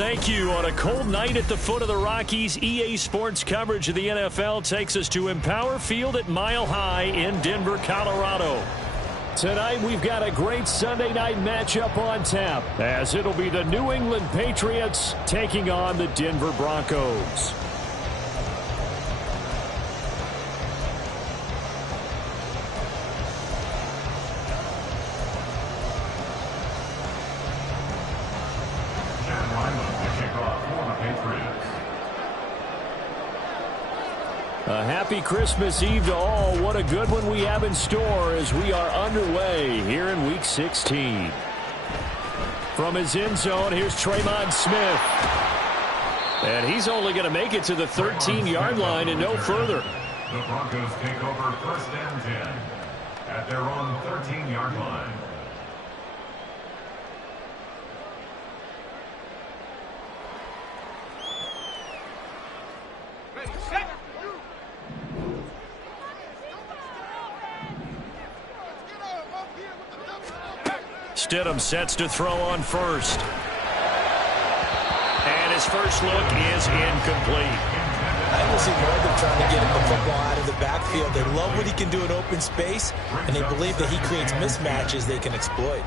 Thank you. On a cold night at the foot of the Rockies, EA Sports coverage of the NFL takes us to Empower Field at Mile High in Denver, Colorado. Tonight, we've got a great Sunday night matchup on tap, as it'll be the New England Patriots taking on the Denver Broncos. A happy Christmas Eve to all. What a good one we have in store as we are underway here in Week 16. From his end zone, here's Tremon Smith. And he's only going to make it to the 13-yard line and no further. The Broncos take over first and 10 at their own 13-yard line. Stidham sets to throw on first. And his first look is incomplete. I will see more of them trying to get him the football out of the backfield. They love what he can do in open space, and they believe that he creates mismatches they can exploit.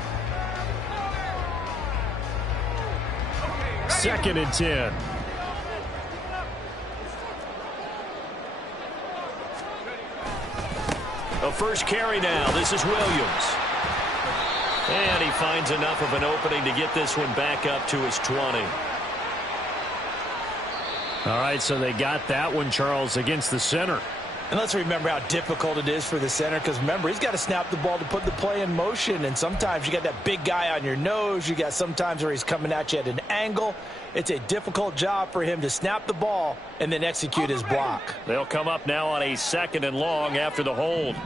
2nd and 10. A first carry now. This is Williams. And he finds enough of an opening to get this one back up to his 20. All right, so they got that one, Charles, against the center. And let's remember how difficult it is for the center, because remember, he's got to snap the ball to put the play in motion, and sometimes you got that big guy on your nose. You got sometimes where he's coming at you at an angle. It's a difficult job for him to snap the ball and then execute his block. They'll come up now on a 2nd and long after the hold.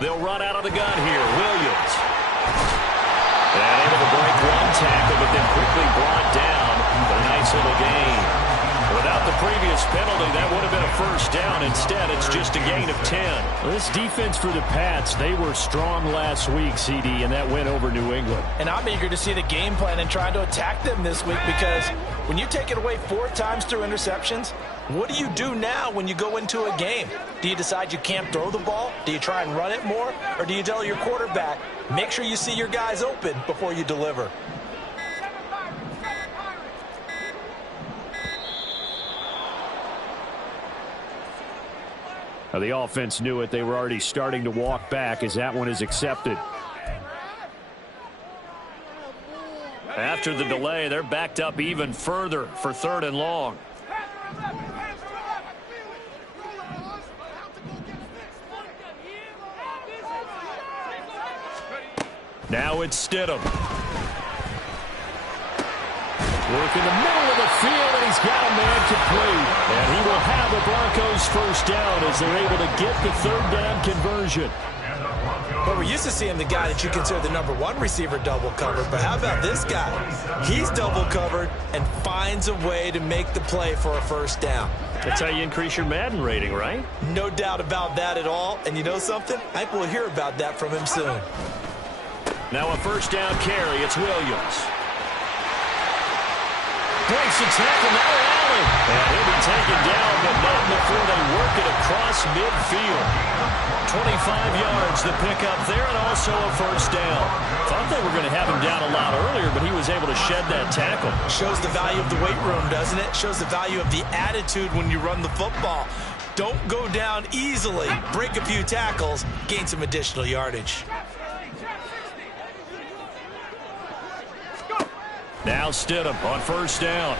They'll run out of the gun here. Williams. And able to break one tackle, but then quickly brought down for a nice little gain. Without the previous penalty, that would have been a first down. Instead, it's just a gain of 10. Well, this defense for the Pats, they were strong last week, CD, and that went over New England. And I'm eager to see the game plan and trying to attack them this week, because when you take it away 4 times through interceptions, what do you do now when you go into a game? Do you decide you can't throw the ball? Do you try and run it more? Or do you tell your quarterback, make sure you see your guys open before you deliver? Now, the offense knew it. They were already starting to walk back as that one is accepted. After the delay, they're backed up even further for 3rd and long. Now it's Stidham. Working the middle of the field, and he's got a man complete. And he will have the Broncos first down as they're able to get the 3rd down conversion. Well, we're used to seeing the guy that you consider the #1 receiver double covered, but how about this guy? He's double covered and finds a way to make the play for a first down. That's how you increase your Madden rating, right? No doubt about that at all. And you know something? I think we'll hear about that from him soon. Now a first down carry. It's Williams. Breaks a tackle, now Allen. And he'll be taken down, but not before they work it across midfield. 25 yards the pickup there, and also a first down. Thought they were going to have him down a lot earlier, but he was able to shed that tackle. Shows the value of the weight room, doesn't it? Shows the value of the attitude when you run the football. Don't go down easily. Break a few tackles, gain some additional yardage. Now Stidham on first down.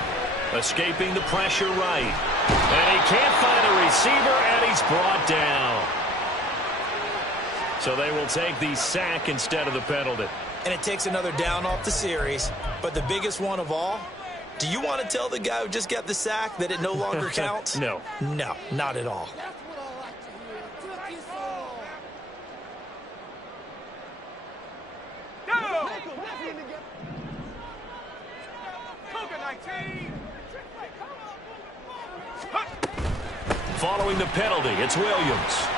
Escaping the pressure right. And he can't find a receiver, and he's brought down. So they will take the sack instead of the penalty. And it takes another down off the series. But the biggest one of all, do you want to tell the guy who just got the sack that it no longer counts? No. No, not at all. Following the penalty, it's Williams.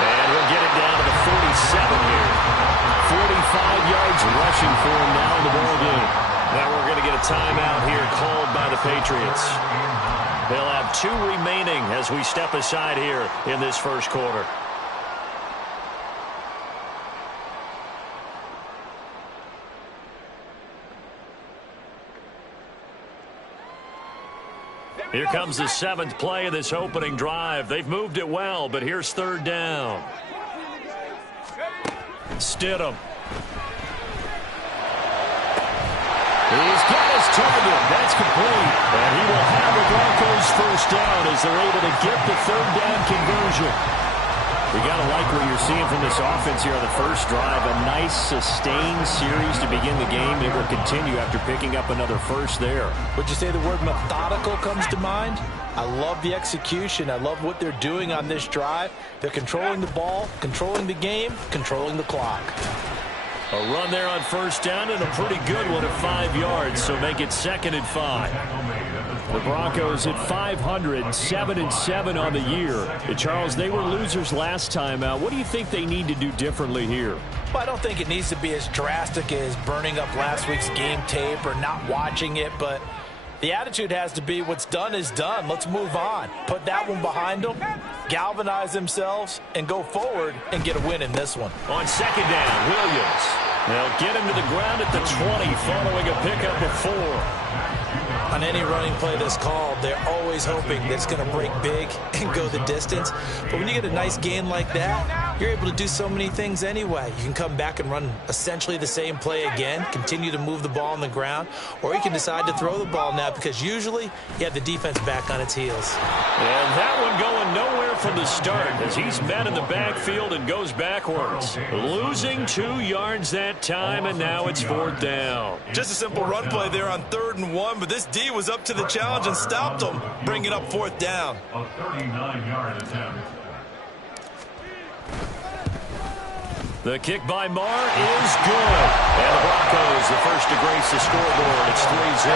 And he'll get it down to the 47 here. situation for him now in the ball game. Now we're going to get a timeout here called by the Patriots. They'll have 2 remaining as we step aside here in this first quarter. Here comes the 7th play of this opening drive. They've moved it well, but here's 3rd down. Stidham. He's got his target. That's complete. And he will have the Broncos first down as they're able to get the 3rd down conversion. You got to like what you're seeing from this offense here on the first drive. A nice, sustained series to begin the game. It will continue after picking up another first there. Would you say the word methodical comes to mind? I love the execution. I love what they're doing on this drive. They're controlling the ball, controlling the game, controlling the clock. A run there on first down and a pretty good one at 5 yards, so make it 2nd and 5. The Broncos at 500, 7-7 on the year. And Charles, they were losers last time out. What do you think they need to do differently here? Well, I don't think it needs to be as drastic as burning up last week's game tape or not watching it, but the attitude has to be what's done is done. Let's move on. Put that one behind them, galvanize themselves, and go forward and get a win in this one. On 2nd down, Williams. They'll get him to the ground at the 20 following a pickup of 4. On any running play that's called, they're always hoping that it's going to break big and go the distance. But when you get a nice gain like that, you're able to do so many things anyway. You can come back and run essentially the same play again, continue to move the ball on the ground, or you can decide to throw the ball now because usually you have the defense back on its heels. And that one going nowhere from the start as he's met in the backfield and goes backwards. Losing 2 yards that time, and now it's 4th down. Just a simple run play there on 3rd and 1, but this D was up to the challenge and stopped him, bringing up 4th down. A 39-yard attempt. The kick by Marr is good. And the Broncos, the first to grace the scoreboard. It's 3-0.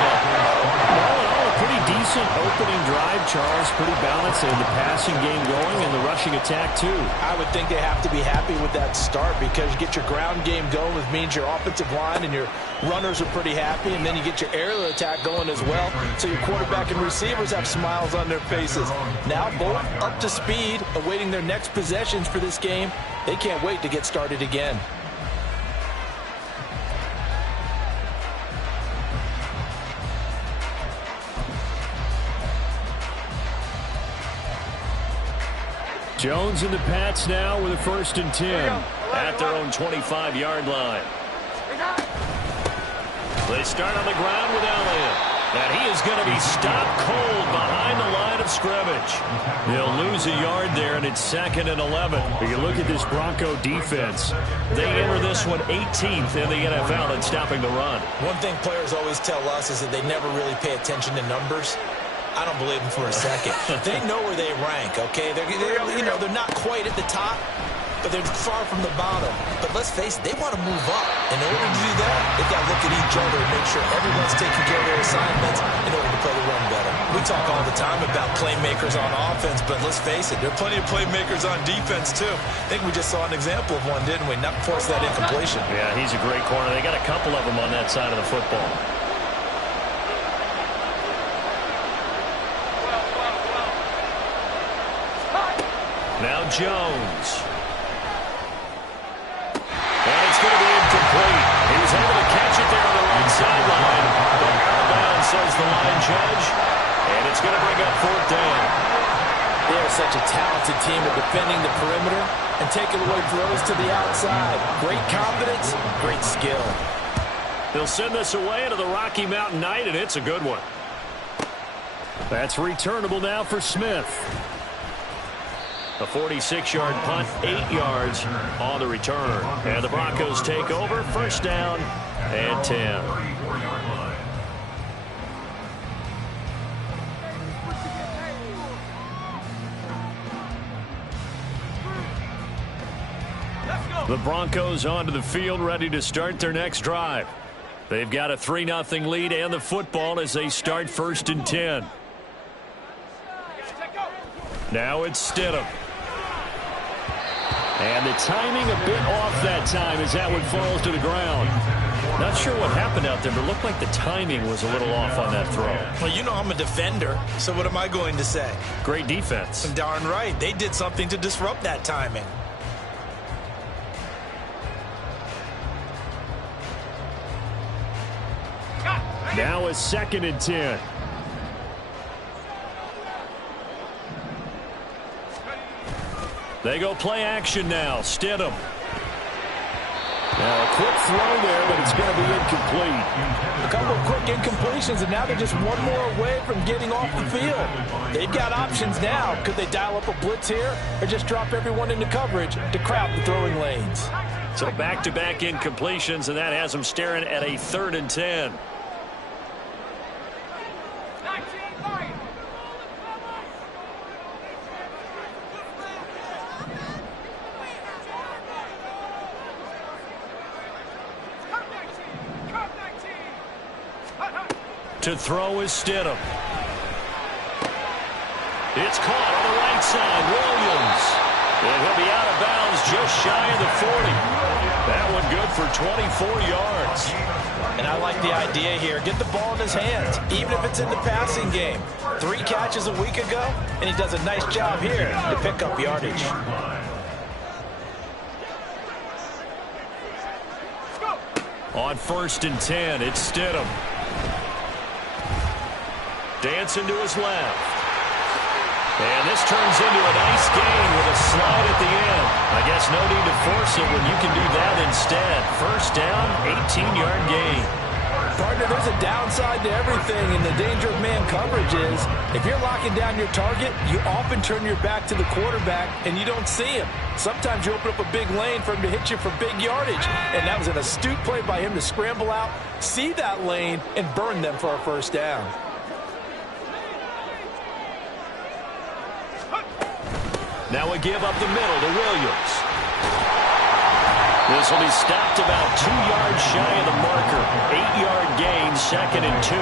All in all, a pretty decent opening drive, Charles. Pretty balanced, and the passing game going and the rushing attack, too. I would think they have to be happy with that start because you get your ground game going, which means your offensive line and your runners are pretty happy, and then you get your aerial attack going as well. So your quarterback and receivers have smiles on their faces. Now both up to speed, awaiting their next possessions for this game. They can't wait to get started again. Jones and the Pats now with a 1st and 10 at their own 25-yard line. They start on the ground with Elliott. And he is going to be stopped cold behind the line of scrimmage. They'll lose a yard there, and it's 2nd and 11. But you look at this Bronco defense. They enter this one 18th in the NFL in stopping the run. One thing players always tell us is that they never really pay attention to numbers. I don't believe them for a second. They know where they rank, okay? They're not quite at the top, but they're far from the bottom. But let's face it, they want to move up. In order to do that, they've got to look at each other and make sure everyone's taking care of their assignments in order to play the run better. We talk all the time about playmakers on offense, but let's face it, there are plenty of playmakers on defense, too. I think we just saw an example of one, didn't we? Not force that incompletion. Yeah, he's a great corner. They got a couple of them on that side of the football. Now Jones. And it's going to be incomplete. He was able to catch it there on the right sideline. But out of bounds, says the line judge. And it's going to bring up 4th down. They are such a talented team at defending the perimeter and taking away throws to the outside. Great confidence, great skill. They'll send this away into the Rocky Mountain night, and it's a good one. That's returnable now for Smith. A 46-yard punt, 8 yards on the return. And the Broncos take over, 1st down and 10. The Broncos onto the field, ready to start their next drive. They've got a 3-0 lead and the football as they start 1st and 10. Now it's Stidham. And the timing a bit off that time as that one falls to the ground. Not sure what happened out there, but it looked like the timing was a little off on that throw. Well, you know I'm a defender, so what am I going to say? Great defense. Darn right. They did something to disrupt that timing. Now a 2nd and 10. They go play action now. Stidham. Now a quick throw there, but it's going to be incomplete. A couple of quick incompletions, and now they're just one more away from getting off the field. They've got options now. Could they dial up a blitz here or just drop everyone into coverage to crowd the throwing lanes? So back-to-back incompletions, and that has them staring at a 3rd and 10. To throw is Stidham. It's caught on the right side. Williams. And he'll be out of bounds just shy of the 40. That one good for 24 yards. And I like the idea here. Get the ball in his hands, even if it's in the passing game. 3 catches a week ago, and he does a nice job here to pick up yardage. On 1st and 10, it's Stidham. Dancing to his left. And this turns into a nice gain with a slide at the end. I guess no need to force it when you can do that instead. 1st down, 18-yard gain. Partner, there's a downside to everything, and the danger of man coverage is if you're locking down your target, you often turn your back to the quarterback and you don't see him. Sometimes you open up a big lane for him to hit you for big yardage, and that was an astute play by him to scramble out, see that lane, and burn them for a 1st down. Now a give up the middle to Williams. This will be stopped about 2 yards shy of the marker. 8-yard gain, 2nd and 2.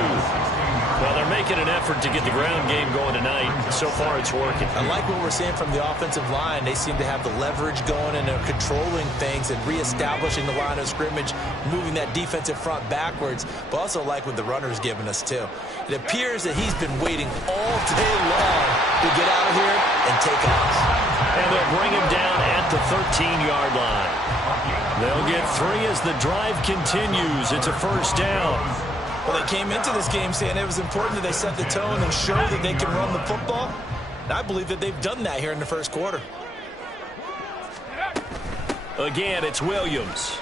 Well, they're making an effort to get the ground game going tonight. So far, it's working. I like what we're seeing from the offensive line. They seem to have the leverage going and they're controlling things and reestablishing the line of scrimmage, moving that defensive front backwards, but also like what the runner's giving us, too. It appears that he's been waiting all day long to get out of here and take off. And they'll bring him down at the 13-yard line. They'll get 3 as the drive continues. It's a 1st down. Well, they came into this game saying it was important that they set the tone and show that they can run the football. And I believe that they've done that here in the 1st quarter. Again, it's Williams.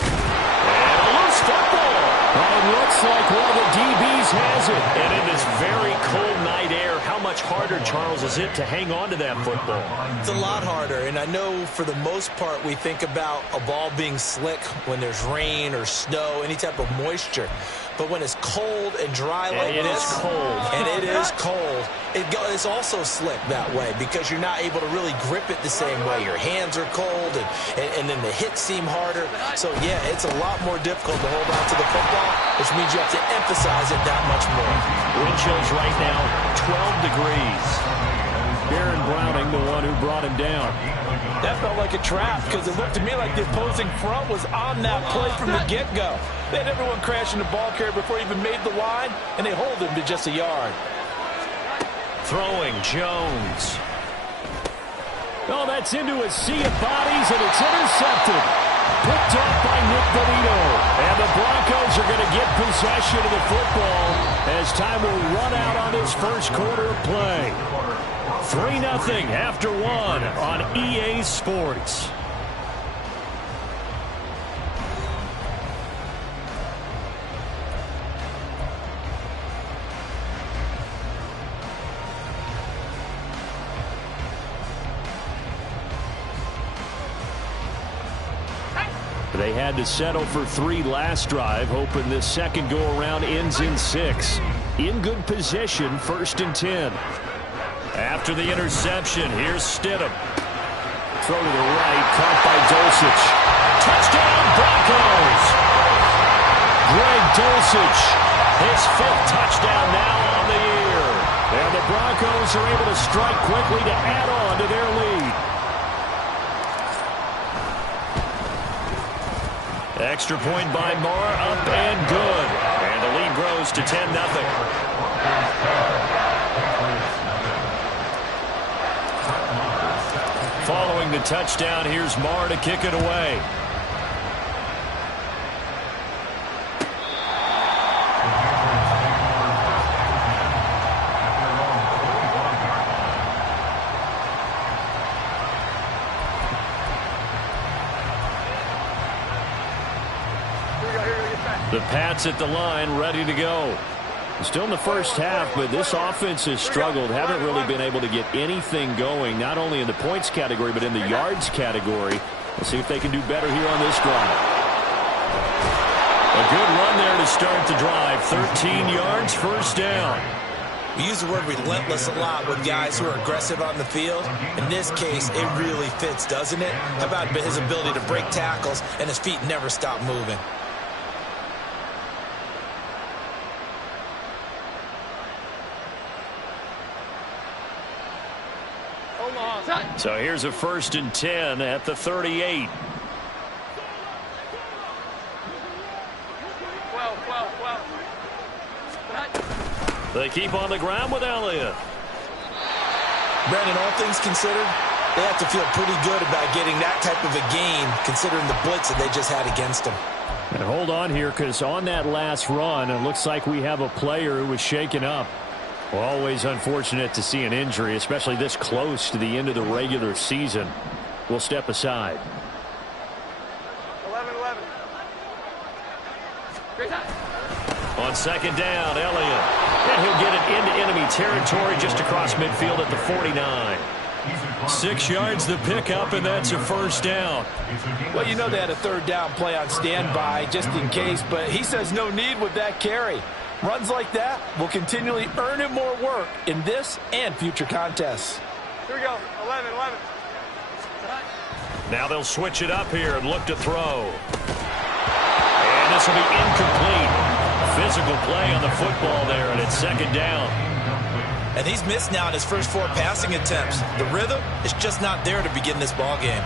And a loose football. Well, it looks like one of the DBs has it. And in this very cold night air, how much harder, Charles, is it to hang on to that football? It's a lot harder, and I know for the most part we think about a ball being slick when there's rain or snow, any type of moisture. But when it's cold and dry like this, it's also slick that way because you're not able to really grip it the same way. Your hands are cold, and then the hits seem harder. So, yeah, it's a lot more difficult to hold on to the football, which means you have to emphasize it that much more. Wind chills right now, 12 degrees. Baron Browning, the one who brought him down. That felt like a trap because it looked to me like the opposing front was on that play from the get-go. They had everyone crashing the ball carrier before he even made the line, and they hold him to just a yard. Throwing Jones. Oh, that's into a sea of bodies, and it's intercepted. Picked up by Nick Bonito. And the Broncos are going to get possession of the football as time will run out on this 1st quarter of play. 3-0 after 1 on EA Sports. They had to settle for 3 last drive, hoping this 2nd go-around ends in 6. In good position, 1st and 10. After the interception, here's Stidham. Throw to the right, caught by Dulcich. Touchdown, Broncos! Greg Dulcich, his 5th touchdown now on the year. And the Broncos are able to strike quickly to add on to their lead. Extra point by Marr, up and good. And the lead grows to 10-0. Following the touchdown, here's Marr to kick it away. The Pats at the line, ready to go. Still in the first half, but this offense has struggled. Haven't really been able to get anything going, not only in the points category, but in the yards category. We'll see if they can do better here on this drive. A good run there to start the drive. 13 yards, first down. We use the word relentless a lot with guys who are aggressive on the field. In this case, it really fits, doesn't it? How about his ability to break tackles and his feet never stop moving? So here's a 1st and 10 at the 38. They keep on the ground with Elliott. Brandon, all things considered, they have to feel pretty good about getting that type of a gain, considering the blitz that they just had against them. And hold on here, because on that last run, it looks like we have a player who was shaken up. Well, always unfortunate to see an injury, especially this close to the end of the regular season. We'll step aside. 11-11. On 2nd down, Elliott. And he'll get it into enemy territory just across midfield at the 49. 6 yards the pickup, and that's a 1st down. Well, you know they had a 3rd down play on standby just in case, but he says no need with that carry. Runs like that will continually earn him more work in this and future contests. Here we go. 11-11. Now they'll switch it up here and look to throw. And this will be incomplete. Physical play on the football there, and it's 2nd down. And he's missed now in his first 4 passing attempts. The rhythm is just not there to begin this ball game.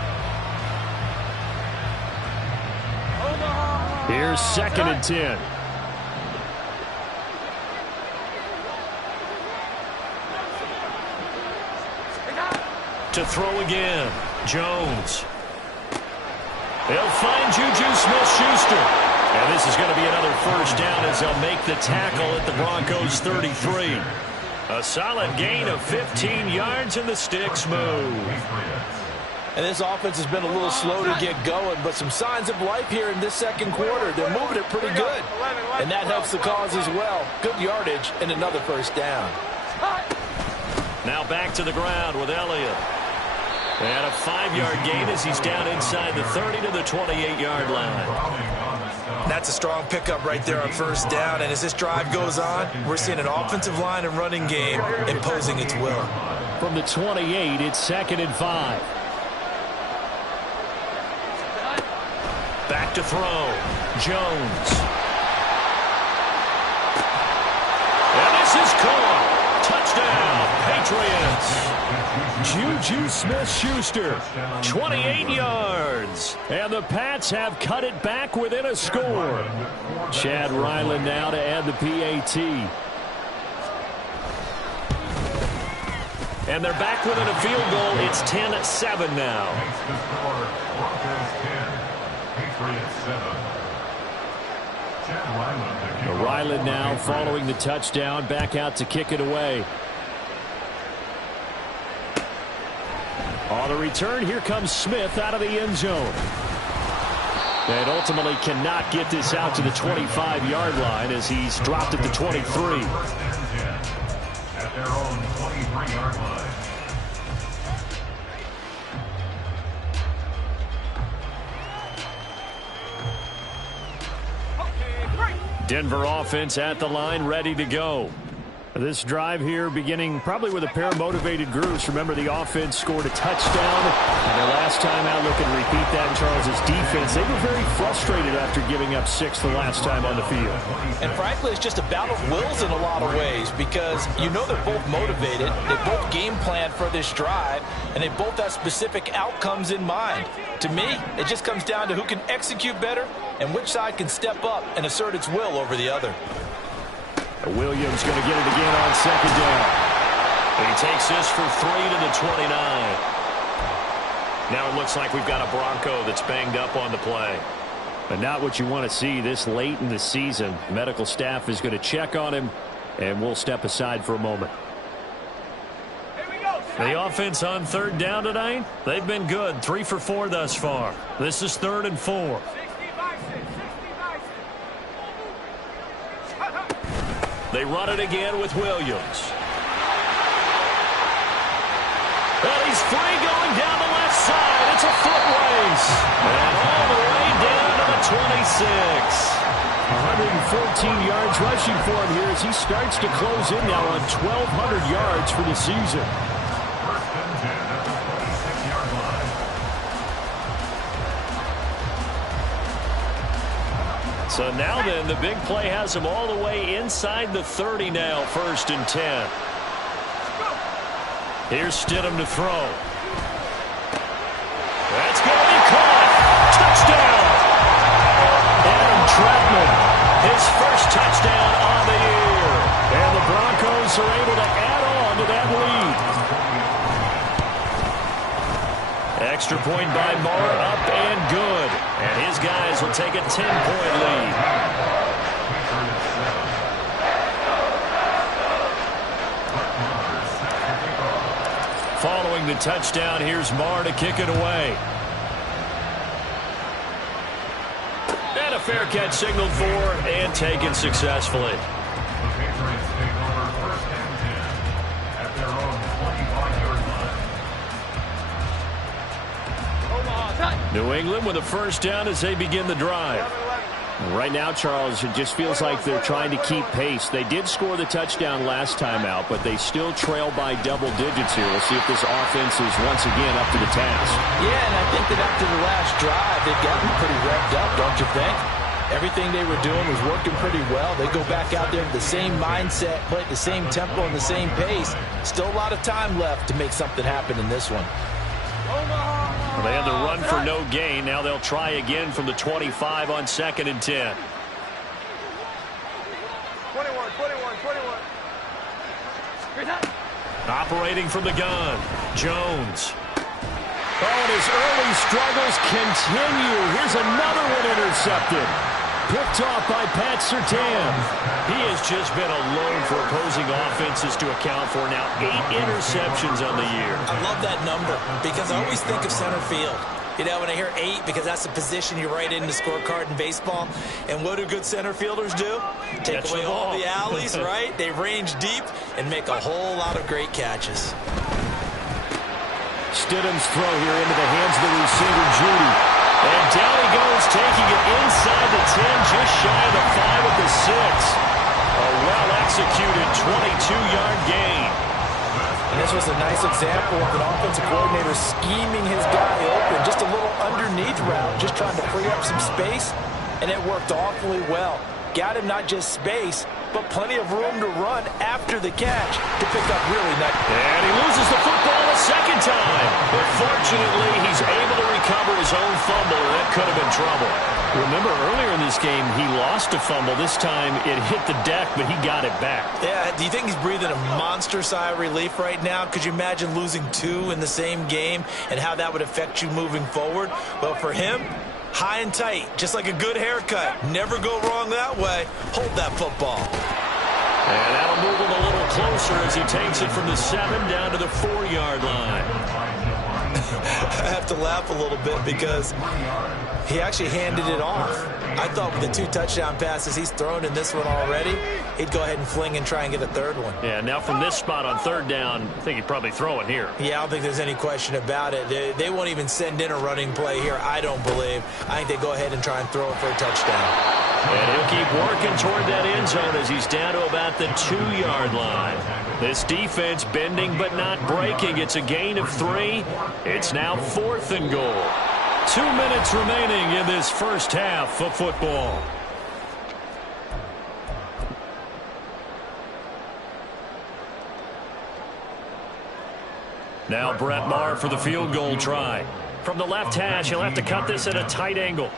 Here's 2nd and 10. To throw again, Jones. They'll find Juju Smith-Schuster. And this is going to be another 1st down as they'll make the tackle at the Broncos 33. A solid gain of 15 yards, and the sticks move. And this offense has been a little slow to get going, but some signs of life here in this 2nd quarter. They're moving it pretty good. And that helps the cause as well. Good yardage and another 1st down. Now back to the ground with Elliott. And a 5-yard gain as he's down inside the 30 to the 28-yard line. That's a strong pickup right there on 1st down. And as this drive goes on, we're seeing an offensive line and running game imposing its will. From the 28, it's 2nd and 5. Back to throw. Jones. And this is caught. Touchdown, Patriots. Juju Smith-Schuster, 28 yards. And the Pats have cut it back within a score. Chad Ryland now to add the PAT. And they're back within a field goal. It's 10-7 now. Ryland now following the touchdown, back out to kick it away. On the return, here comes Smith out of the end zone. And ultimately cannot get this out to the 25-yard line as he's dropped at the 23. At their own 23-yard line. Denver offense at the line, ready to go. This drive here beginning probably with a pair of motivated groups. Remember, the offense scored a touchdown, and their last time out looking to repeat that in Charles's defense. They were very frustrated after giving up 6 the last time on the field. And frankly, it's just a battle of wills in a lot of ways because you know they're both motivated, they both game plan for this drive, and they both have specific outcomes in mind. To me, it just comes down to who can execute better and which side can step up and assert its will over the other. Williams going to get it again on second down. And he takes this for 3 to the 29. Now it looks like we've got a Bronco that's banged up on the play. But not what you want to see this late in the season. Medical staff is going to check on him, and we'll step aside for a moment. The offense on third down tonight, they've been good. 3 for 4 thus far. This is 3rd and 4. They run it again with Williams. And he's free going down the left side. It's a foot race. And all the way down to the 26. 114 yards rushing for him here as he starts to close in now on 1,200 yards for the season. First and 10 at the 26-yard line. So now then, the big play has him all the way inside the 30 now, 1st and 10. Here's Stidham to throw. That's going to be caught. Touchdown! Adam Troutman, his first touchdown on the year. And the Broncos are able to add on to that lead. Extra point by Marr, up and good. And his guys will take a 10-point lead. Following the touchdown, here's Marr to kick it away. And a fair catch signaled for and taken successfully. The Patriots take over first and 10 at their own 25-yard line. New England with a first down as they begin the drive. Right now, Charles, it just feels like they're trying to keep pace. They did score the touchdown last time out, but they still trail by double digits here. We'll see if this offense is once again up to the task. Yeah, and I think that after the last drive, they've gotten pretty revved up, don't you think? Everything they were doing was working pretty well. They go back out there with the same mindset, play at the same tempo and the same pace. Still a lot of time left to make something happen in this one. Well, they had the run for no gain. Now they'll try again from the 25 on 2nd and 10. 21. Operating from the gun, Jones. Oh, and his early struggles continue. Here's another one intercepted. Picked off by Pat Surtain. He has just been a load for opposing offenses to account for. Now 8 interceptions on the year. I love that number because I always think of center field. You know, when I hear 8, because that's the position you write in the scorecard in baseball. And what do good center fielders do? Take away all the alleys, right? They range deep and make a whole lot of great catches. Stidham's throw here into the hands of the receiver, Judy. And down he goes, taking it inside the 10, just shy of the 5 at the 6. A well-executed 22-yard gain. And this was a nice example of an offensive coordinator scheming his guy open. Just a little underneath route, just trying to free up some space, and it worked awfully well. Got him not just space, but plenty of room to run after the catch to pick up really nice. And he loses the football a second time. But fortunately, he's able to recover his own fumble, and that could have been trouble. Remember, earlier in this game, he lost a fumble. This time, it hit the deck, but he got it back. Yeah, do you think he's breathing a monster sigh of relief right now? Could you imagine losing 2 in the same game and how that would affect you moving forward? Well, for him, high and tight, just like a good haircut. Never go wrong that way. Hold that football. And that'll move him a little closer as he takes it from the 7 down to the 4-yard line. I have to laugh a little bit because he actually handed it off. I thought with the 2 touchdown passes he's thrown in this one already, he'd go ahead and fling and try and get a third one. Yeah, now from this spot on 3rd down, I think he'd probably throw it here. Yeah, I don't think there's any question about it. They won't even send in a running play here, I don't believe. I think they go ahead and try and throw it for a touchdown. And he'll keep working toward that end zone as he's down to about the 2-yard line. This defense bending but not breaking. It's a gain of 3. It's now 4th and goal. 2 minutes remaining in this first half of football. Now Brett Maher for the field goal try. From the left hash, he'll have to cut this at a tight angle.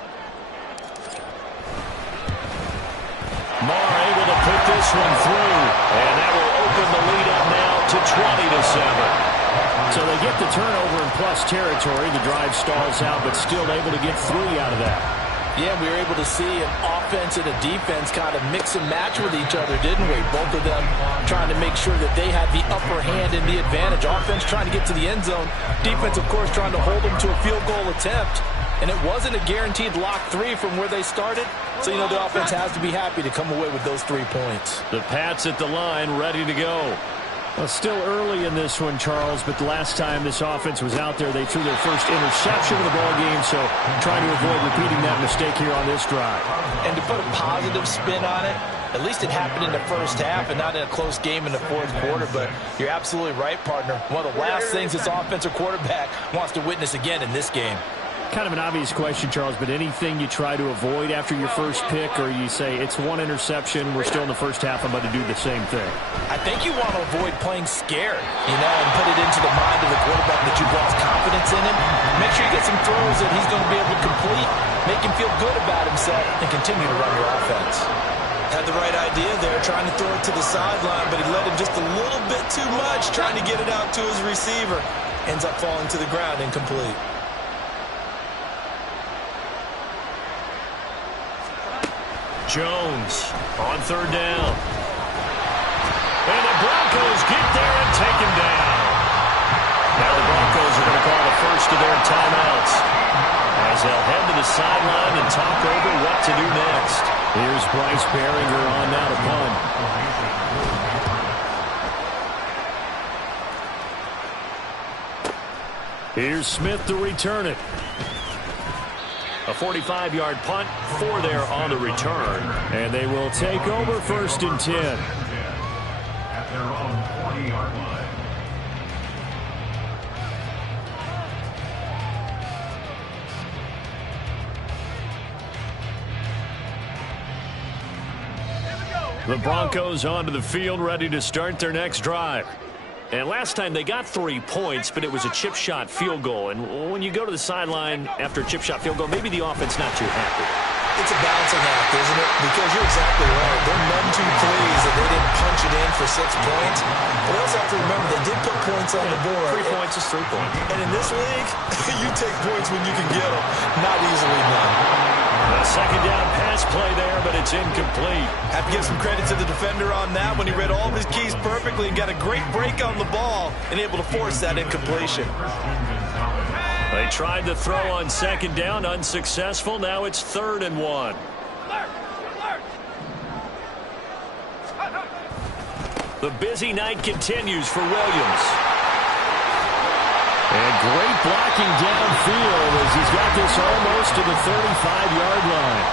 Maher able to put this one through, and that will open the lead up now to 20-7. So they get the turnover in plus territory. The drive stalls out, but still able to get 3 out of that. Yeah, we were able to see an offense and a defense kind of mix and match with each other, didn't we? Both of them trying to make sure that they had the upper hand and the advantage. Offense trying to get to the end zone. Defense, of course, trying to hold them to a field goal attempt. And it wasn't a guaranteed lock 3 from where they started. So, you know, the offense has to be happy to come away with those 3 points. The Pats at the line, ready to go. Well, still early in this one, Charles, but the last time this offense was out there, they threw their first interception of the ball game, so trying to avoid repeating that mistake here on this drive. And to put a positive spin on it, at least it happened in the first half and not in a close game in the 4th quarter, but you're absolutely right, partner. One of the last things this offensive quarterback wants to witness again in this game. Kind of an obvious question, Charles, but anything you try to avoid after your first pick, or you say it's 1 interception, we're still in the first half, I'm about to do the same thing? I think you want to avoid playing scared, you know, and put it into the mind of the quarterback that you've lost confidence in him. Make sure you get some throws that he's going to be able to complete, make him feel good about himself, and continue to run your offense. Had the right idea there, trying to throw it to the sideline, but he let him just a little bit too much, trying to get it out to his receiver. Ends up falling to the ground incomplete. Jones on 3rd down. And the Broncos get there and take him down. Now the Broncos are going to call the first of their timeouts as they'll head to the sideline and talk over what to do next. Here's Bryce Behringer on now to punt. Here's Smith to return it. A 45-yard punt for there on the return. And they will take over 1st and 10. At their own 40-yard line. The Broncos onto the field, ready to start their next drive. And last time they got 3 points, but it was a chip shot field goal. And when you go to the sideline after a chip shot field goal, maybe the offense not too happy. It's a balancing act, isn't it? Because you're exactly right. They're none too pleased that they didn't punch it in for 6 points. But they also have to remember they did put points on the board. 3 points is 3 points. And in this league, you take points when you can get them. Not easily done. A 2nd down pass play there, but it's incomplete. Have to give some credit to the defender on that when he read all of his keys perfectly and got a great break on the ball and able to force that incompletion. They tried to throw on 2nd down, unsuccessful. Now it's 3rd and 1. The busy night continues for Williams. And great blocking downfield as he's got this almost to the 35-yard line.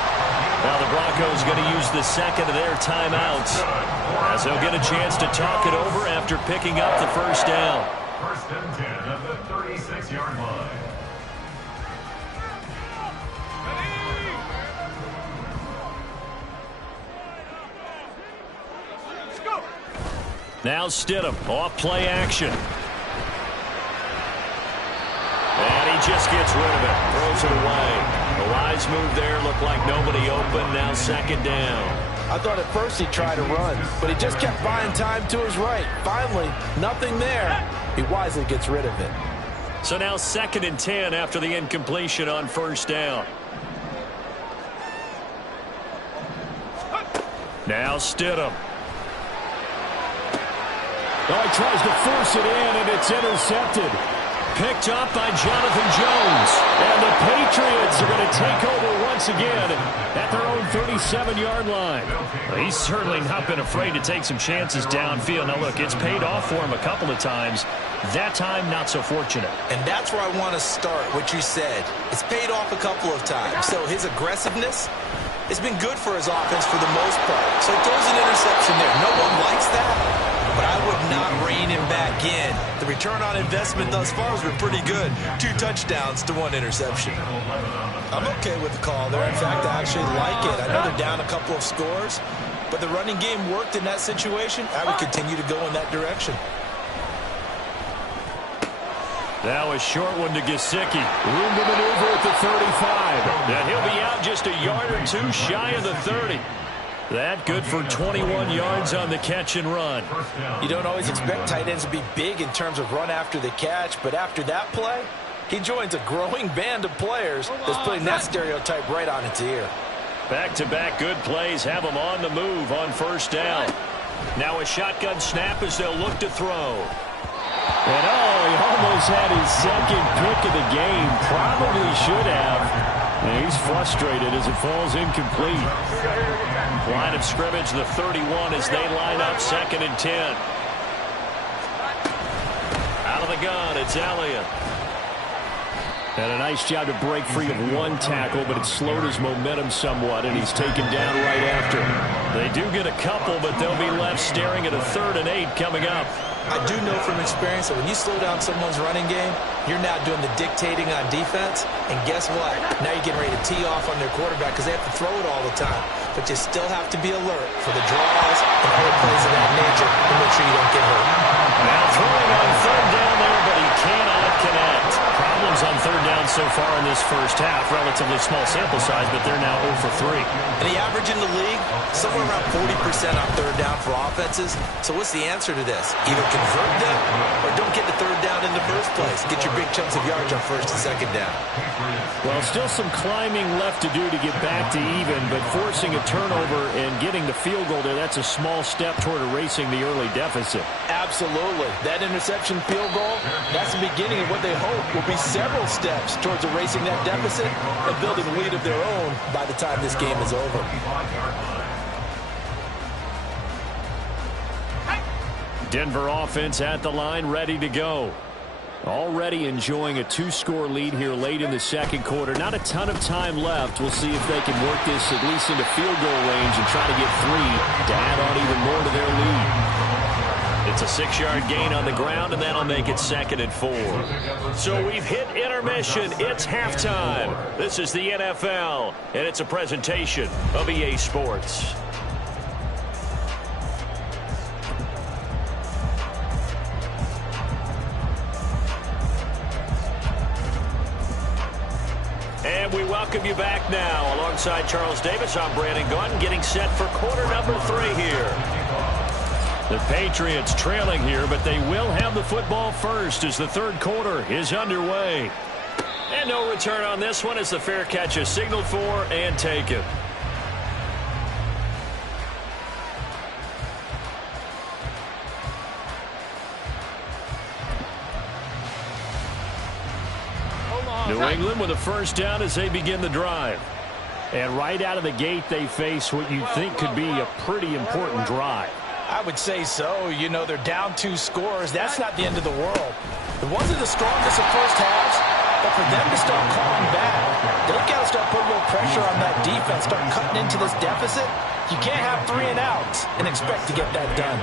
Now the Broncos going to use the 2nd of their timeouts as they'll get a chance to talk it over after picking up the 1st down. 1st and 10 at the 36-yard line. Now Stidham off play action. And he just gets rid of it. Throws it away. A wise move there. Looked like nobody open. Now 2nd down. I thought at first he tried to run, but he just kept buying time to his right. Finally, nothing there. He wisely gets rid of it. So now 2nd and 10 after the incompletion on 1st down. Now Stidham. Oh, he tries to force it in, and it's intercepted. Picked up by Jonathan Jones. And the Patriots are going to take over once again at their 27-yard line. Well, he's certainly not been afraid to take some chances downfield. Now, look, it's paid off for him a couple of times. That time, not so fortunate. And that's where I want to start, what you said. It's paid off a couple of times. So his aggressiveness, it's been good for his offense for the most part. So he throws an interception there. No one likes that, but I would not rein him back in. The return on investment thus far has been pretty good. 2 touchdowns to 1 interception. I'm okay with the call there. In fact, I actually like it. I know they're down a couple of scores, but the running game worked in that situation. I would continue to go in that direction. Now a short one to Gesicki. Room to maneuver at the 35. And he'll be out just a yard or 2 shy of the 30. That good for 21 yards on the catch and run. You don't always expect tight ends to be big in terms of run after the catch, but after that play, he joins a growing band of players that's putting that stereotype right on its ear. Back-to-back good plays have him on the move on first down. Now a shotgun snap as they'll look to throw. And he almost had his second pick of the game. Probably should have. And he's frustrated as it falls incomplete. Line of scrimmage, the 31 as they line up 2nd and 10. Out of the gun, it's Elliott. And a nice job to break free of 1 tackle, but it slowed his momentum somewhat, and he's taken down right after. They do get a couple, but they'll be left staring at a 3rd and 8 coming up. I do know from experience that when you slow down someone's running game, you're now doing the dictating on defense. And guess what? Now you're getting ready to tee off on their quarterback because they have to throw it all the time. But you still have to be alert for the draws and other plays of that nature to make sure you don't get hurt. Now throwing on 3rd down there, but he cannot connect. Problems on 3rd down so far in this first half. Relatively small sample size, but they're now 0 for 3. And the average in the league, somewhere around 40% on 3rd down for offenses. So what's the answer to this? Either convert them or don't get the 3rd down in the first place. Get your big chunks of yards on 1st and 2nd down. Well, still some climbing left to do to get back to even, but forcing a turnover and getting the field goal there, that's a small step toward erasing the early deficit. Absolutely. That interception field goal, that's the beginning of what they hope will be several steps towards erasing that deficit and building a lead of their own by the time this game is over. Denver offense at the line, ready to go. Already enjoying a 2-score lead here late in the 2nd quarter. Not a ton of time left. We'll see if they can work this at least into field goal range and try to get 3 to add on even more to their lead. It's a 6-yard gain on the ground, and that'll make it 2nd and 4. So we've hit intermission. It's halftime. This is the NFL, and it's a presentation of EA Sports. And we welcome you back now. Alongside Charles Davis, I'm Brandon Gunn, getting set for quarter number 3 here. The Patriots trailing here, but they will have the football first as the 3rd quarter is underway. And no return on this one as the fair catch is signaled for and taken. New England with a 1st down as they begin the drive. And right out of the gate, they face what you think could be a pretty important drive. I would say so. You know, they're down 2 scores. That's not the end of the world. It wasn't the strongest of first halves, but for them to start clawing back, they've got to start putting a little pressure on that defense, start cutting into this deficit. You can't have 3 and outs and expect to get that done.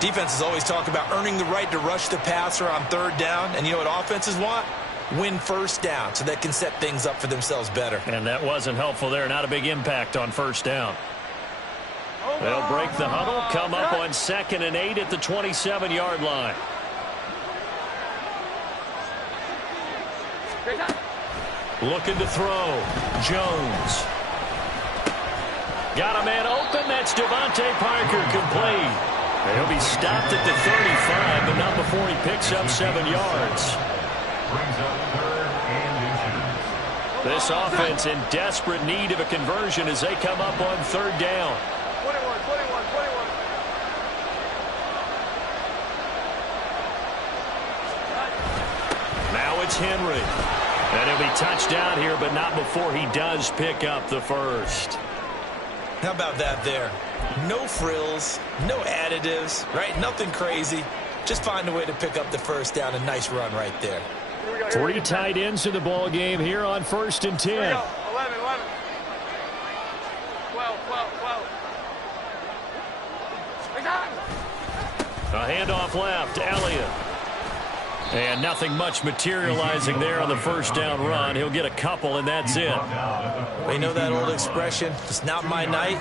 Defenses always talk about earning the right to rush the passer on 3rd down, and you know what offenses want? Win 1st down so they can set things up for themselves better. And that wasn't helpful there. Not a big impact on 1st down. They'll break the huddle, come up on 2nd and 8 at the 27-yard line. Looking to throw. Jones. Got a man open. That's Devontae Parker complete. He'll be stopped at the 35, but not before he picks up 7 yards. This offense in desperate need of a conversion as they come up on 3rd down. 21. Now it's Henry. And he'll be touched down here, but not before he does pick up the 1st. How about that there? No frills, no additives, right? Nothing crazy. Just find a way to pick up the first down. A nice run right there. 3 tight ends in the ball game here on 1st and 10. 11, 11. 12, 12, 12. A handoff left, Elliott. And nothing much materializing there on the first down run. He'll get a couple, and that's it. We know that old expression, it's not my night.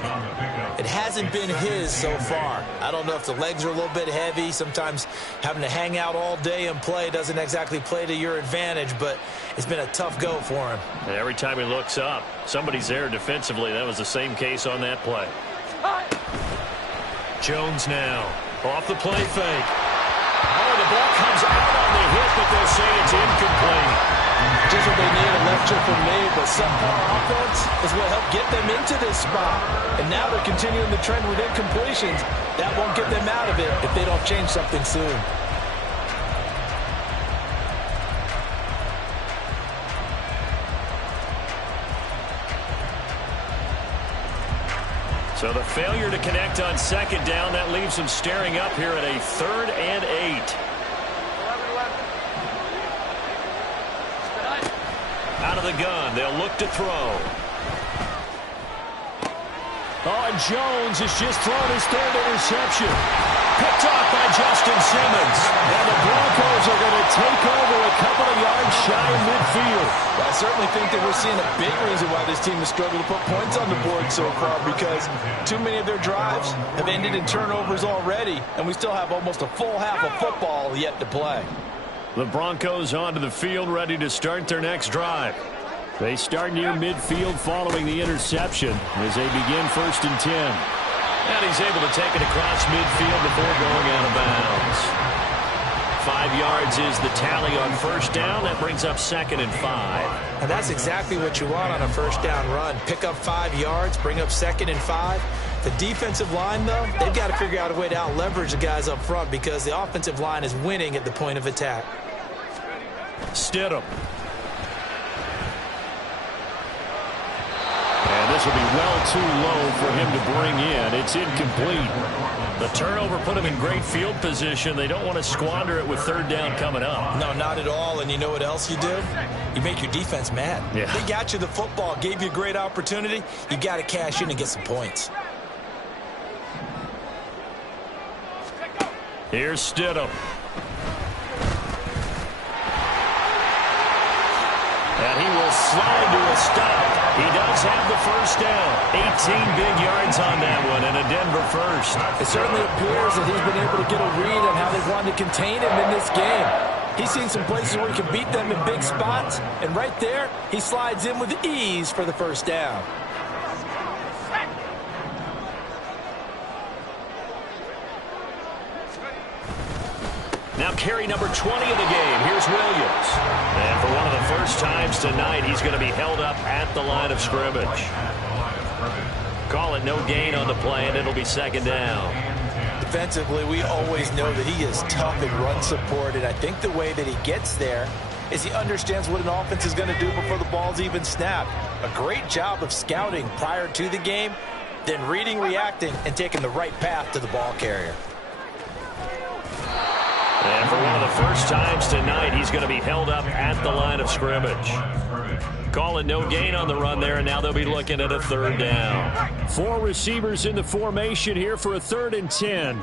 It hasn't been his so far. I don't know if the legs are a little bit heavy. Sometimes having to hang out all day and play doesn't exactly play to your advantage, but it's been a tough go for him. And every time he looks up, somebody's there defensively. That was the same case on that play. Jones now off the play fake. Oh, the ball comes out on the hit, but they'll say it's incomplete. Just what they need, a lecture from me, but subpar offense is what helped get them into this spot. And now they're continuing the trend with incompletions. That won't get them out of it if they don't change something soon. So the failure to connect on second down, that leaves them staring up here at a 3rd and 8. 11, 11. Out of the gun, they'll look to throw. Oh, and Jones has just thrown his 3rd interception. Picked off by Justin Simmons. And the Broncos are going to take over a couple of yards shy of midfield. Well, I certainly think that we're seeing a big reason why this team has struggled to put points on the board so far, because too many of their drives have ended in turnovers already, and we still have almost a full half of football yet to play. The Broncos onto the field, ready to start their next drive. They start near midfield following the interception as they begin 1st and 10. And he's able to take it across midfield before going out of bounds. 5 yards is the tally on first down. That brings up 2nd and 5. And that's exactly what you want on a first down run. Pick up 5 yards, bring up 2nd and 5. The defensive line, though, they've got to figure out a way to out-leverage the guys up front because the offensive line is winning at the point of attack. Stidham. And this will be well too low for him to bring in. It's incomplete. The turnover put him in great field position. They don't want to squander it with 3rd down coming up. No, not at all. And you know what else you do? You make your defense mad. Yeah. They got you the football, gave you a great opportunity. You got to cash in and get some points. Here's Stidham. And he will slide to a stop. He does have the first down. 18 big yards on that one, and a Denver first. It certainly appears that he's been able to get a read on how they wanted to contain him in this game. He's seen some places where he can beat them in big spots, and right there, he slides in with ease for the first down. Now carry number 20 of the game. Here's Williams. And for one of the first times tonight, he's going to be held up at the line of scrimmage. Call it no gain on the play, and it'll be 2nd down. Defensively, we always know that he is tough in run support, and I think the way that he gets there is he understands what an offense is going to do before the ball's even snapped. A great job of scouting prior to the game, then reading, reacting, and taking the right path to the ball carrier. And for one of the first times tonight, he's going to be held up at the line of scrimmage. Call it no gain on the run there, and now they'll be looking at a 3rd down. 4 receivers in the formation here for a 3rd and 10.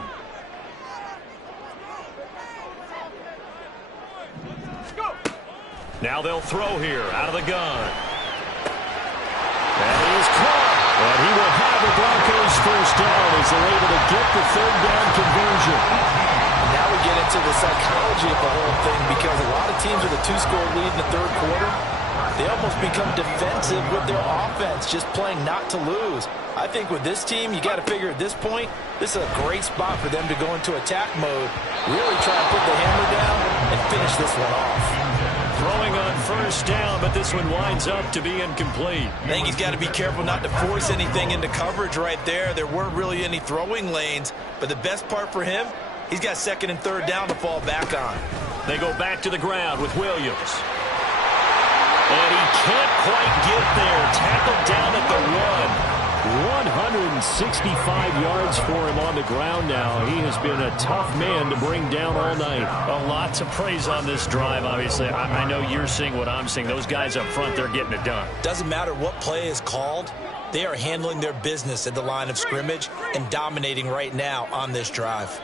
Now they'll throw here out of the gun. And he is caught. And he will have the Broncos first down as they're able to get the 3rd down conversion. Now we get into the psychology of the whole thing, because a lot of teams with a 2-score lead in the 3rd quarter, they almost become defensive with their offense, just playing not to lose. I think with this team, you got to figure at this point, this is a great spot for them to go into attack mode, really try to put the hammer down and finish this one off. Throwing on first down, but this one winds up to be incomplete. I think he's got to be careful not to force anything into coverage right there. There weren't really any throwing lanes, but the best part for him, he's got 2nd and 3rd down to fall back on. They go back to the ground with Williams. And he can't quite get there. Tackled down at the 1. 1 165 yards for him on the ground now. He has been a tough man to bring down all night. A lot to praise on this drive, obviously. I know you're seeing what I'm seeing. Those guys up front, they're getting it done. Doesn't matter what play is called. They are handling their business at the line of scrimmage and dominating right now on this drive.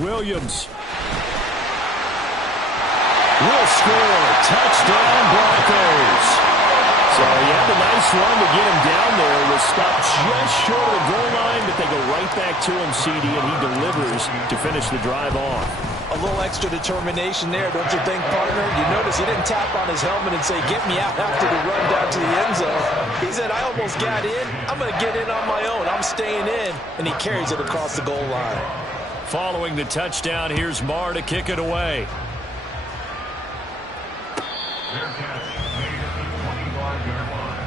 Williams will score. Touchdown, Broncos. So he had a nice run to get him down there. Was stopped just short of the goal line, but they go right back to him, CD, and he delivers to finish the drive off. A little extra determination there, don't you think, partner? You notice he didn't tap on his helmet and say, get me out after the run down to the end zone. He said, I almost got in. I'm going to get in on my own. I'm staying in. And he carries it across the goal line. Following the touchdown, here's Marr to kick it away. Their catch made at the 25-yard line.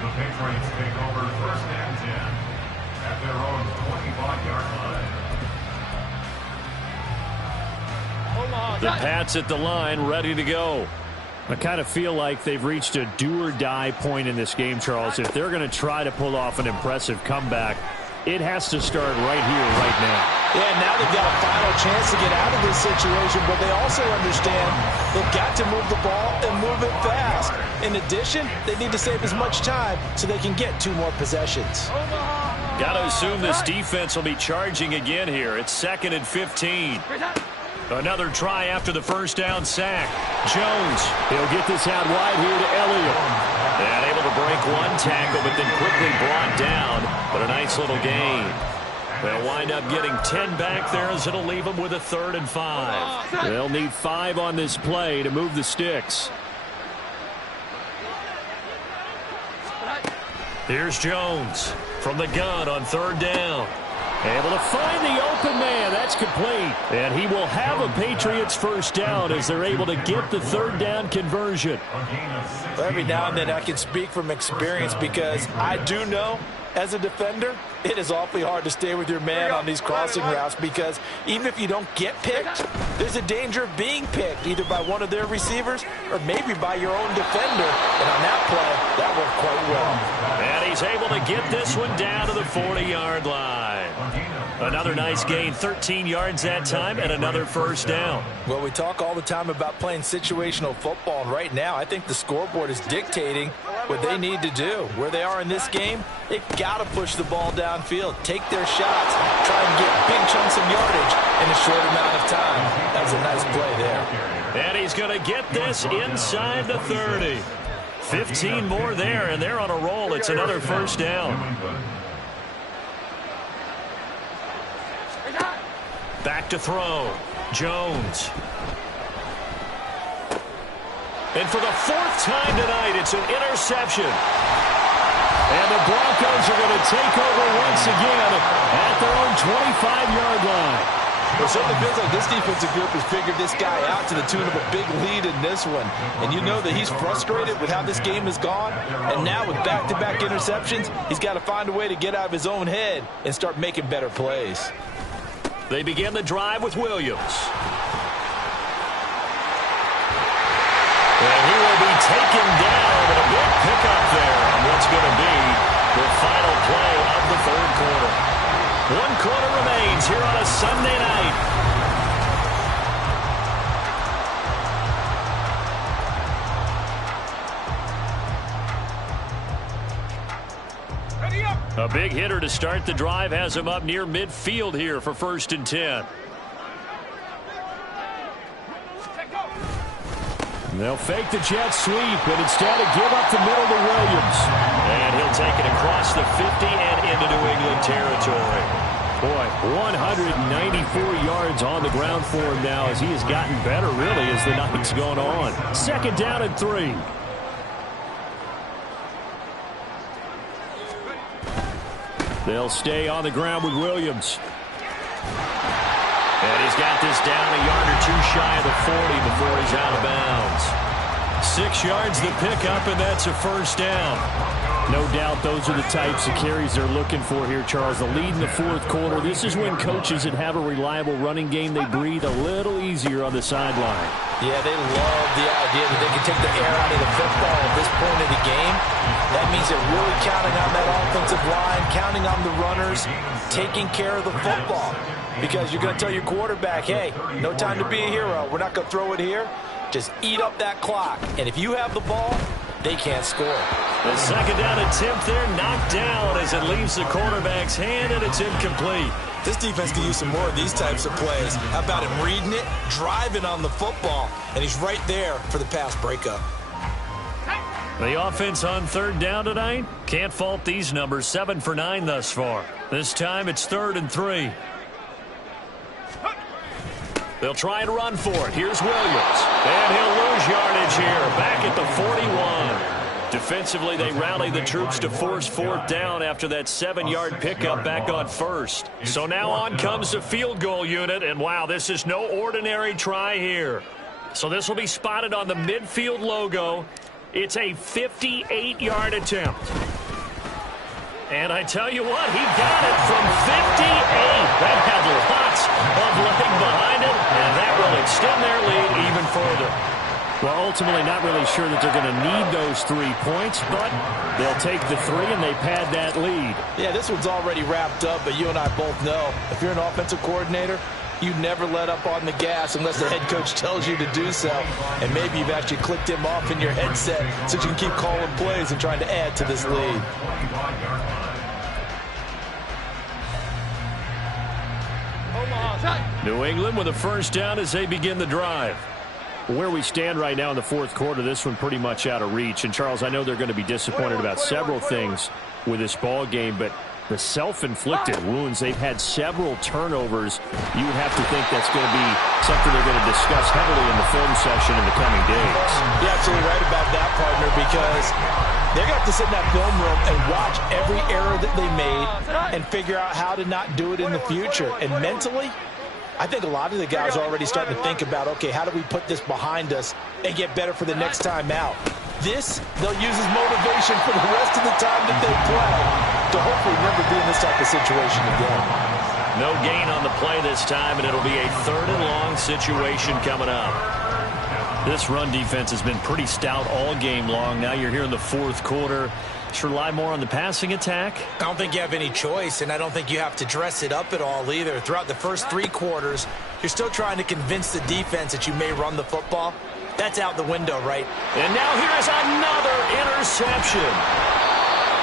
The Patriots take over first and 10 at their own 25-yard line. The Pats at the line, ready to go. I kind of feel like they've reached a do-or-die point in this game, Charles. If they're going to try to pull off an impressive comeback, it has to start right here, right now. Yeah, now they've got a final chance to get out of this situation, but they also understand they've got to move the ball and move it fast. In addition, they need to save as much time so they can get 2 more possessions. Got to assume this defense will be charging again here. It's 2nd and 15. Another try after the first down sack. Jones, he'll get this out wide here to Elliott. And able to break 1 tackle, but then quickly brought down. But a nice little gain. They'll wind up getting 10 back there as it'll leave them with a 3rd and 5. They'll need 5 on this play to move the sticks. Here's Jones from the gun on 3rd down. Able to find the open man. That's complete. And he will have a Patriots first down as they're able to get the 3rd down conversion. Every now and then I can speak from experience because I do know as a defender, it is awfully hard to stay with your man on these crossing routes because even if you don't get picked, there's a danger of being picked either by one of their receivers or maybe by your own defender. And on that play, that worked quite well. And he's able to get this one down to the 40-yard line. Another nice gain, 13 yards that time, and another first down. Well, we talk all the time about playing situational football, and right now I think the scoreboard is dictating what they need to do. Where they are in this game, they've got to push the ball downfield, take their shots, try and get big chunks of yardage in a short amount of time. That was a nice play there. And he's going to get this inside the 30. 15 more there, and they're on a roll. It's another first down. Back to throw. Jones. And for the 4th time tonight, it's an interception. And the Broncos are going to take over once again at their own 25-yard line. Well, it certainly feels like this defensive group has figured this guy out to the tune of a big lead in this one. And you know that he's frustrated with how this game has gone. And now with back-to-back interceptions, he's got to find a way to get out of his own head and start making better plays. They begin the drive with Williams. And he will be taken down, and a big pickup there on what's going to be the final play of the 3rd quarter. 1 quarter remains here on a Sunday night. A big hitter to start the drive has him up near midfield here for 1st and 10. They'll fake the jet sweep and instead give up the middle to Williams. And he'll take it across the 50 and into New England territory. Boy, 194 yards on the ground for him now as he has gotten better really as the night's gone on. 2nd down and 3. They'll stay on the ground with Williams. And he's got this down a yard or 2 shy of the 40 before he's out of bounds. 6 yards the pickup, and that's a first down. No doubt those are the types of carries they're looking for here, Charles. The lead in the fourth quarter. This is when coaches that have a reliable running game, they breathe a little easier on the sideline. Yeah, they love the idea that they can take the air out of the football at this point in the game. That means they're really counting on that offensive line, counting on the runners, taking care of the football. Because you're going to tell your quarterback, hey, no time to be a hero. We're not going to throw it here. Just eat up that clock. And if you have the ball, they can't score. The second down attempt there knocked down as it leaves the quarterback's hand, and it's incomplete. This defense can use some more of these types of plays. How about him reading it, driving on the football, and he's right there for the pass breakup. The offense on third down tonight, can't fault these numbers, 7 for 9 thus far. This time it's 3rd and 3. They'll try and run for it. Here's Williams. And he'll lose yardage here, back at the 41. Defensively, they rally the troops to force 4th down after that 7-yard pickup back on 1st. So now on comes the field goal unit, and wow, this is no ordinary try here. So this will be spotted on the midfield logo. It's a 58-yard attempt. And I tell you what, he got it from 58. That had lots of leg behind it, and that will extend their lead even further. Well, ultimately not really sure that they're going to need those 3 points, but they'll take the 3 and they pad that lead. Yeah, this one's already wrapped up, but you and I both know if you're an offensive coordinator, you never let up on the gas unless the head coach tells you to do so. And maybe you've actually clicked him off in your headset so you can keep calling plays and trying to add to this lead. New England with a first down as they begin the drive. Where we stand right now in the fourth quarter, this one pretty much out of reach. And, Charles, I know they're going to be disappointed about several things with this ball game, but the self-inflicted wounds, they've had several turnovers. You would have to think that's going to be something they're going to discuss heavily in the film session in the coming days. You're absolutely right about that, partner, because they're going to have to sit in that film room and watch every error that they made and figure out how to not do it in the future. And mentally, I think a lot of the guys are already starting to think about, okay, how do we put this behind us and get better for the next time out? This, they'll use as motivation for the rest of the time that they play to hopefully never be in this type of situation again. No gain on the play this time, and it'll be a 3rd and long situation coming up. This run defense has been pretty stout all game long. Now you're here in the fourth quarter. Should rely more on the passing attack? I don't think you have any choice, and I don't think you have to dress it up at all either. Throughout the first 3 quarters, you're still trying to convince the defense that you may run the football. That's out the window, right? And now here's another interception.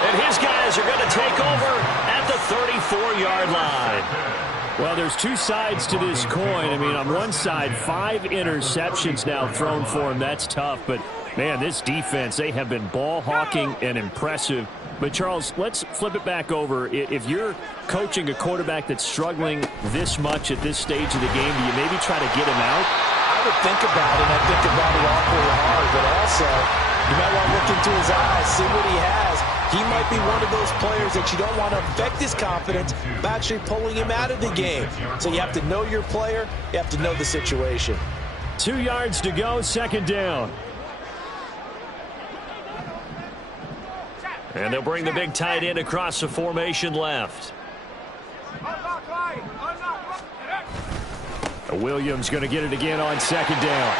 And his guys are going to take over at the 34-yard line. Well, there's 2 sides to this coin. I mean, on one side, 5 interceptions now thrown for him. That's tough, but man, this defense, they have been ball hawking and impressive. But, Charles, let's flip it back over. If you're coaching a quarterback that's struggling this much at this stage of the game, do you maybe try to get him out? I would think about it, and I think about it awfully hard. But also, you might want to look into his eyes, see what he has. He might be one of those players that you don't want to affect his confidence by actually pulling him out of the game. So you have to know your player. You have to know the situation. 2 yards to go, 2nd down. And they'll bring the big tight end across the formation left. Williams going to get it again on 2nd down.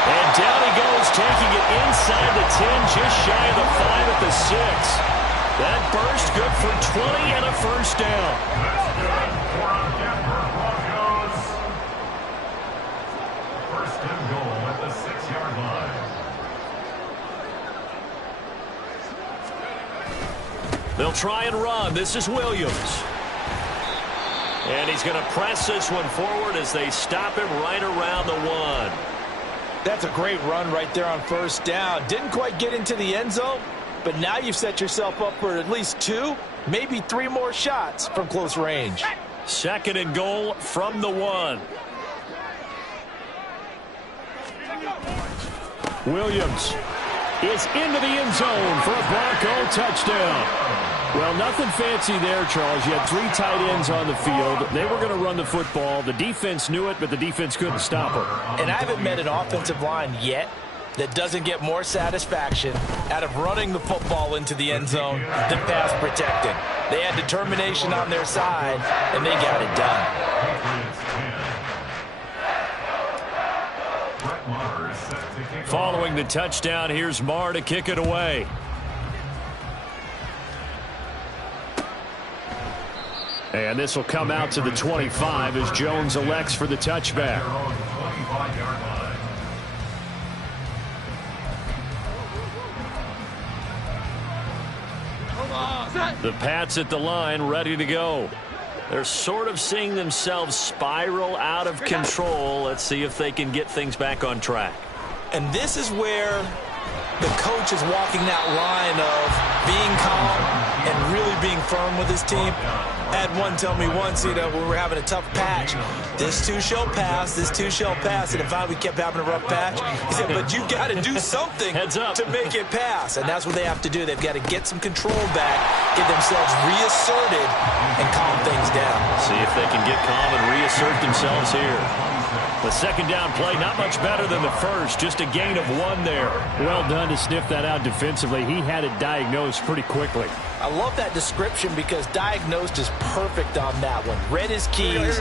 And down he goes, taking it inside the 10, just shy of the 5 at the 6. That burst good for 20 and a first down. First and goal at the 6-yard line. They'll try and run. This is Williams. And he's going to press this one forward as they stop him right around the 1. That's a great run right there on first down. Didn't quite get into the end zone, but now you've set yourself up for at least 2, maybe 3 more shots from close range. 2nd and goal from the 1. Williams is into the end zone for a Bronco touchdown. Well, nothing fancy there, Charles. You had 3 tight ends on the field. They were going to run the football. The defense knew it, but the defense couldn't stop them. And I haven't met an offensive line yet that doesn't get more satisfaction out of running the football into the end zone than pass protecting. They had determination on their side, and they got it done. Following the touchdown, here's Marr to kick it away. And this will come out to the 25 as Jones elects for the touchback. The Pats at the line, ready to go. They're sort of seeing themselves spiral out of control. Let's see if they can get things back on track. And this is where the coach is walking that line of being calm and really being firm with his team. I had one tell me once, when we were having a tough patch, this too shall pass, this too shall pass. And if we kept having a rough patch, he said, but you got to do something to make it pass. And that's what they have to do. They've got to get some control back, get themselves reasserted, and calm things down. See if they can get calm and reassert themselves here. The second down play, not much better than the first, just a gain of 1 there. Well done to sniff that out defensively. He had it diagnosed pretty quickly. I love that description because diagnosed is perfect on that one. Read his keys,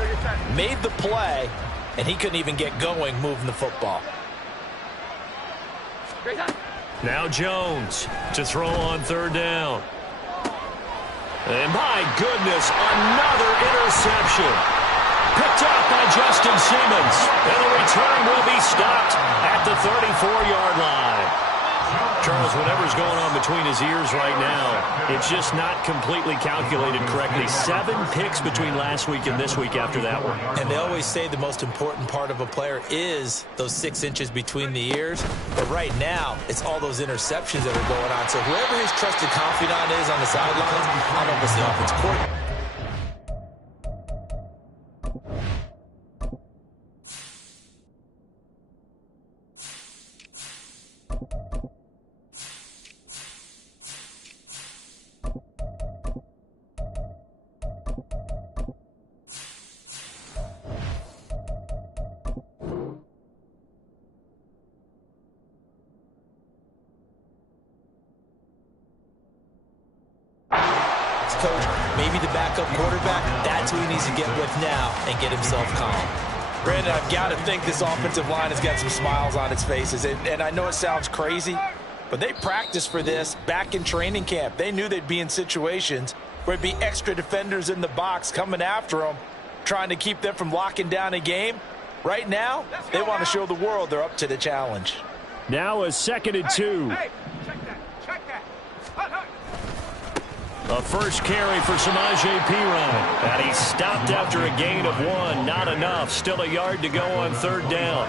made the play, and he couldn't even get going moving the football. Now Jones to throw on 3rd down. And my goodness, another interception. Picked up by Justin Simmons. And the return will be stopped at the 34-yard line. Charles, whatever's going on between his ears right now, it's just not completely calculated correctly. 7 picks between last week and this week after that one. And they always say the most important part of a player is those 6 inches between the ears. But right now, it's all those interceptions that are going on. So whoever his trusted confidant is on the sidelines, I don't know if it's the offensive coordinator. Coach, maybe the backup quarterback, that's who he needs to get with now and get himself calm. Brandon, I've got to think this offensive line has got some smiles on its faces. And I know it sounds crazy, but they practiced for this back in training camp. They knew they'd be in situations where it'd be extra defenders in the box coming after them, trying to keep them from locking down a game. Right now, they want to show the world they're up to the challenge. Now a 2nd and 2. A first carry for Samaje Perine. And he stopped after a gain of 1. Not enough. Still a yard to go on 3rd down.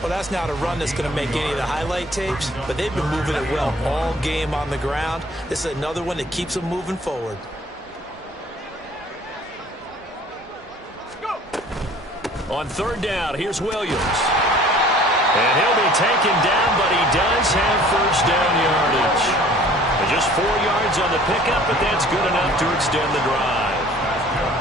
Well, that's not a run that's going to make any of the highlight tapes, but they've been moving it well all game on the ground. This is another one that keeps them moving forward. On 3rd down, here's Williams. And he'll be taken down, but he does have first down yardage. Just 4 yards on the pickup, but that's good enough to extend the drive.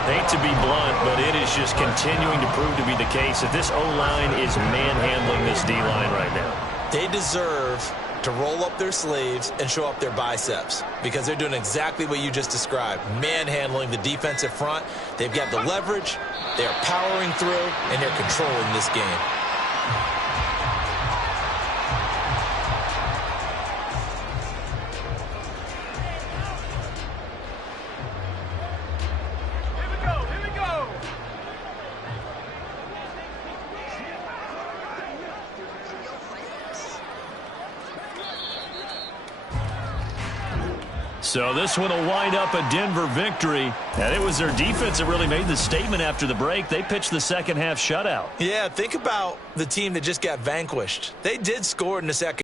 Hate to be blunt, but it is just continuing to prove to be the case that this O-line is manhandling this D-line right now. They deserve to roll up their sleeves and show up their biceps because they're doing exactly what you just described, manhandling the defensive front. They've got the leverage, they're powering through, and they're controlling this game. So this one will wind up a Denver victory. And it was their defense that really made the statement after the break. They pitched the second half shutout. Yeah, think about the team that just got vanquished. They did score in the second